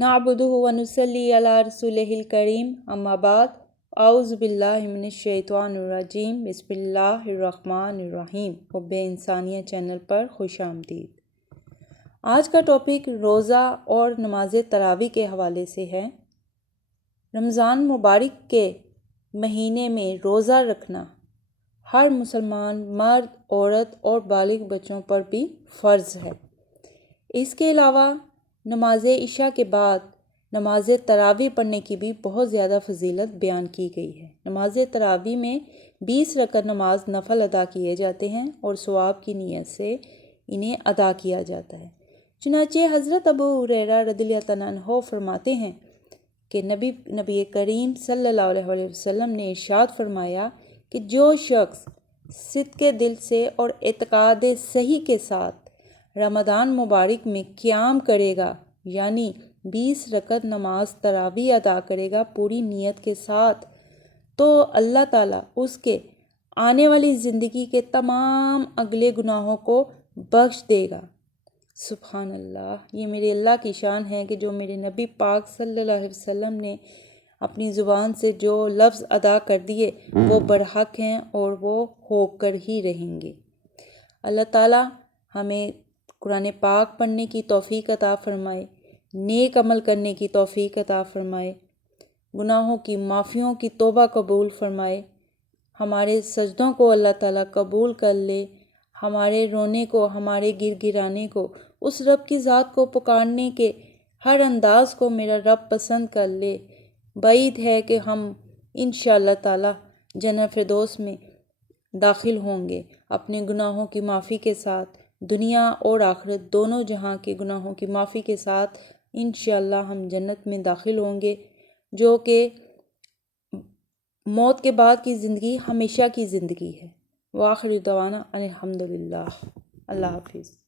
नअबुदुहु व नुसल्ली अला रसूलिहिल करीम अम्मा बाद औज़ु बिल्लाहि मिनश्शैतानिर्रजीम बिस्मिल्लाहिर्रहमानिर्रहीम। हुब्बे इंसानियत चैनल पर खुश आमदीद। आज का टॉपिक रोज़ा और नमाज तरावी के हवाले से है। रमज़ान मुबारक के महीने में रोज़ा रखना हर मुसलमान मर्द, औरत और बालिग बच्चों पर भी फ़र्ज़ है। इसके अलावा नमाज इशा के बाद नमाज तरावी पढ़ने की भी बहुत ज़्यादा फजीलत बयान की गई है। नमाज तरावी में 20 रकअत नमाज नफल अदा किए जाते हैं और सवाब की नीयत से इन्हें अदा किया जाता है। चुनांचे हज़रत अबू हुरैरा रज़ियल्लाहु अन्हु फरमाते हैं कि नबी करीम सल्लल्लाहु अलैहि वसल्लम ने इरशाद फरमाया कि जो शख्स सिद्क़े दिल से और एतक़ाद सही के साथ रमज़ान मुबारक में क़याम करेगा, यानी 20 रकअत नमाज तरावी अदा करेगा पूरी नीयत के साथ, तो अल्लाह ताला उसके आने वाली ज़िंदगी के तमाम अगले गुनाहों को बख्श देगा। सुभान अल्लाह, ये मेरे अल्लाह की शान है कि जो मेरे नबी पाक सल्लल्लाहु अलैहि वसल्लम ने अपनी ज़ुबान से जो लफ्ज़ अदा कर दिए वो बरहक हैं और वो होकर ही रहेंगे। अल्लाह ताला हमें कुरान पाक पढ़ने की तौफ़ीक अता फ़रमाए, नेक अमल करने की तौफ़ीक अता फ़रमाए, गुनाहों की माफ़ियों की तौबा कबूल फ़रमाए, हमारे सजदों को अल्लाह ताला कबूल कर ले, हमारे रोने को, हमारे गिड़गिड़ाने को, उस रब की ज़ात को पुकारने के हर अंदाज़ को मेरा रब पसंद कर ले। बाइद है कि हम इंशाअल्लाह ताला जन्नत फिरदौस में दाखिल होंगे अपने गुनाहों की माफ़ी के साथ, दुनिया और आखिरत दोनों जहां के गुनाहों की माफ़ी के साथ इंशाअल्लाह हम जन्नत में दाखिल होंगे, जो कि मौत के बाद की ज़िंदगी हमेशा की ज़िंदगी है। व आखिर दवाना अनिल हम्दुलिल्लाह। अल्लाह हाफिज़।